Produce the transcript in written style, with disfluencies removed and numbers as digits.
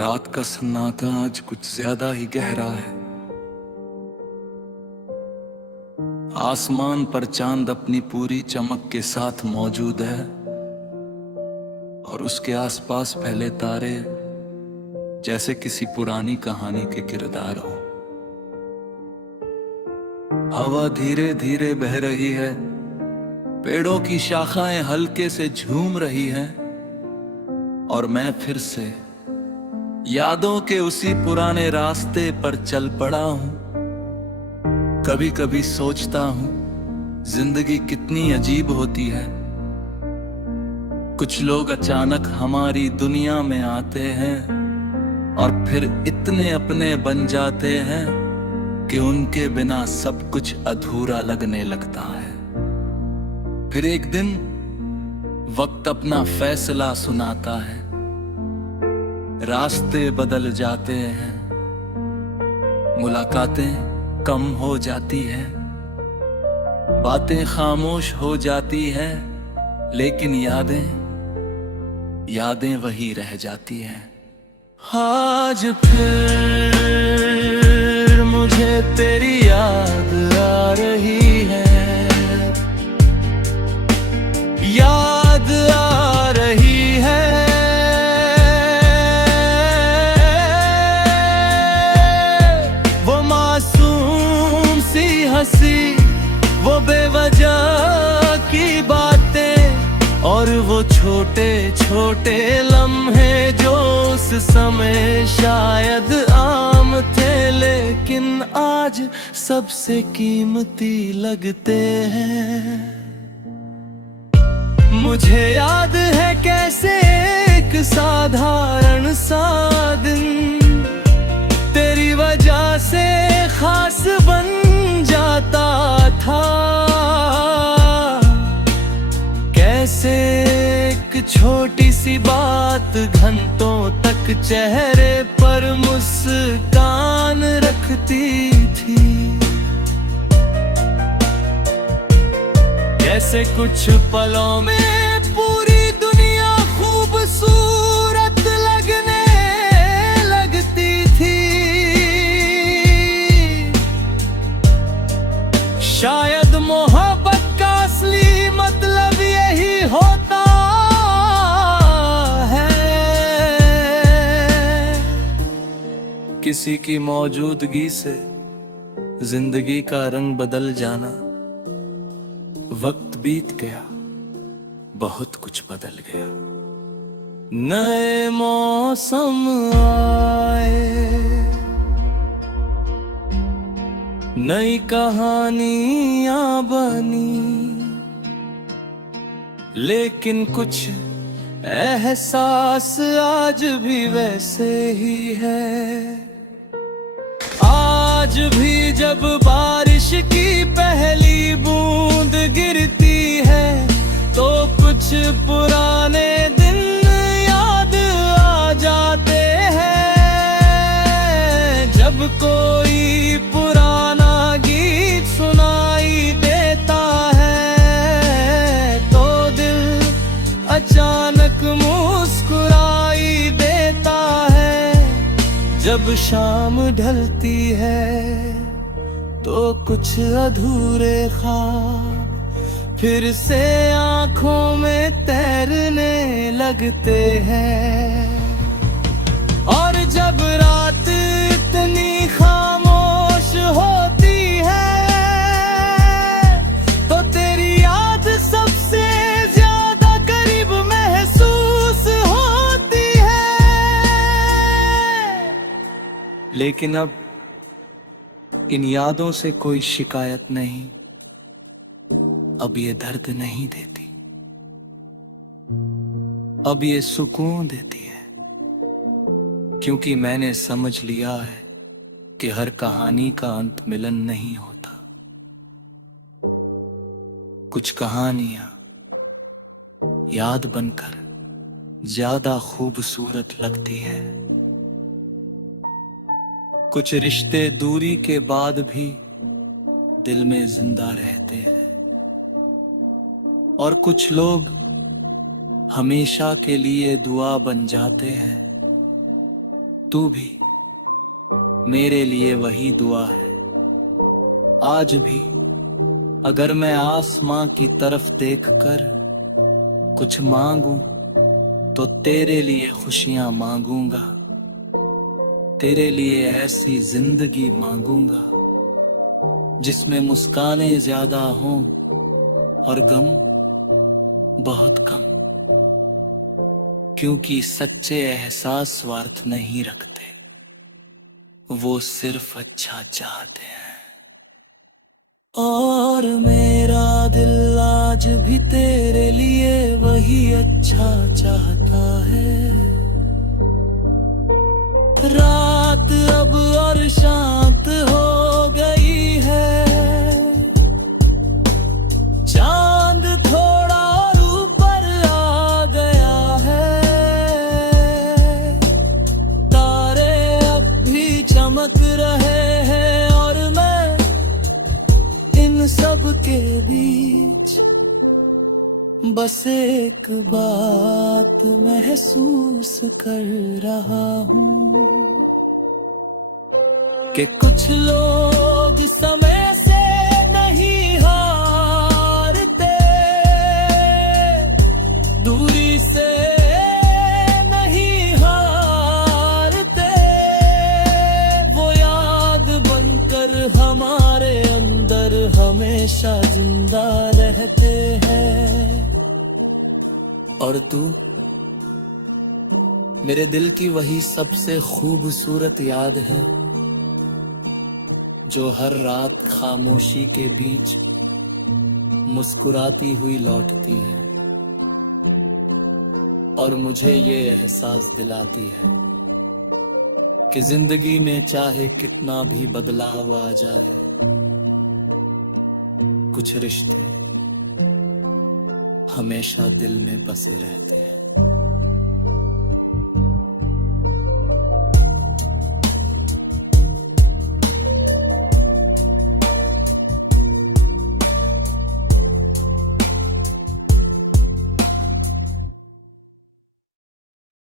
रात का सन्नाटा आज कुछ ज्यादा ही गहरा है। आसमान पर चांद अपनी पूरी चमक के साथ मौजूद है और उसके आसपास फैले तारे जैसे किसी पुरानी कहानी के किरदार हो। हवा धीरे धीरे बह रही है, पेड़ों की शाखाएं हल्के से झूम रही हैं और मैं फिर से यादों के उसी पुराने रास्ते पर चल पड़ा हूं। कभी कभी सोचता हूं जिंदगी कितनी अजीब होती है। कुछ लोग अचानक हमारी दुनिया में आते हैं और फिर इतने अपने बन जाते हैं कि उनके बिना सब कुछ अधूरा लगने लगता है। फिर एक दिन वक्त अपना फैसला सुनाता है, रास्ते बदल जाते हैं, मुलाकातें कम हो जाती हैं, बातें खामोश हो जाती हैं, लेकिन यादें वही रह जाती हैं। आज फिर मुझे तेरी याद आ रही है, याद आ रही है। वो मासूम सी हंसी, वो बेवजह की बातें और वो छोटे छोटे लम्हे जो उस समय शायद आम थे, लेकिन आज सबसे कीमती लगते हैं। मुझे याद है कैसे एक साधारण सा दिन तेरी वजह से खास बन जाता था। कैसे एक छोटी सी बात घंटों तक चेहरे पर मुस्कान रखती थी। कैसे कुछ पलों में पूरी दुनिया खूबसूरत लगने लगती थी। शायद मोहब्बत का असली मतलब यही होता है, किसी की मौजूदगी से जिंदगी का रंग बदल जाना। वक्त बीत गया, बहुत कुछ बदल गया। नए मौसम आए, नई कहानियां बनी, लेकिन कुछ एहसास आज भी वैसे ही है। आज भी जब बारिश की पहली बूंद गिरती है तो कुछ पुराने दिन याद आ जाते हैं। जब कोई पुराना गीत सुनाई देता है तो दिल अचानक मुस्कुराई देता है। जब शाम ढलती है तो कुछ अधूरे ख्वाब फिर से आंखों में तैरने लगते हैं। और जब रात इतनी खामोश होती है तो तेरी याद सबसे ज्यादा करीब महसूस होती है। लेकिन अब इन यादों से कोई शिकायत नहीं, अब ये दर्द नहीं देती, अब ये सुकून देती है। क्योंकि मैंने समझ लिया है कि हर कहानी का अंत मिलन नहीं होता। कुछ कहानियां याद बनकर ज्यादा खूबसूरत लगती है। कुछ रिश्ते दूरी के बाद भी दिल में जिंदा रहते हैं और कुछ लोग हमेशा के लिए दुआ बन जाते हैं। तू भी मेरे लिए वही दुआ है। आज भी अगर मैं आसमां की तरफ देखकर कुछ मांगूं तो तेरे लिए खुशियां मांगूंगा, तेरे लिए ऐसी जिंदगी मांगूंगा जिसमें मुस्कानें ज्यादा हों और गम बहुत कम, क्योंकि सच्चे एहसास स्वार्थ नहीं रखते, वो सिर्फ अच्छा चाहते हैं। और मेरा दिल आज भी तेरे लिए वही अच्छा चाहता है। रात अब और शांत हो गई है, चांद थोड़ा और ऊपर आ गया है, तारे अब भी चमक रहे हैं और मैं इन सब के बीच बस एक बात महसूस कर रहा हूँ कि कुछ लोग समय से नहीं हारते, दूरी से नहीं हारते, वो याद बनकर हमारे अंदर हमेशा जिंदा रहते हैं। और तू मेरे दिल की वही सबसे खूबसूरत याद है जो हर रात खामोशी के बीच मुस्कुराती हुई लौटती है और मुझे ये एहसास दिलाती है कि जिंदगी में चाहे कितना भी बदलाव आ जाए, कुछ रिश्ते हमेशा दिल में बसे रहते हैं।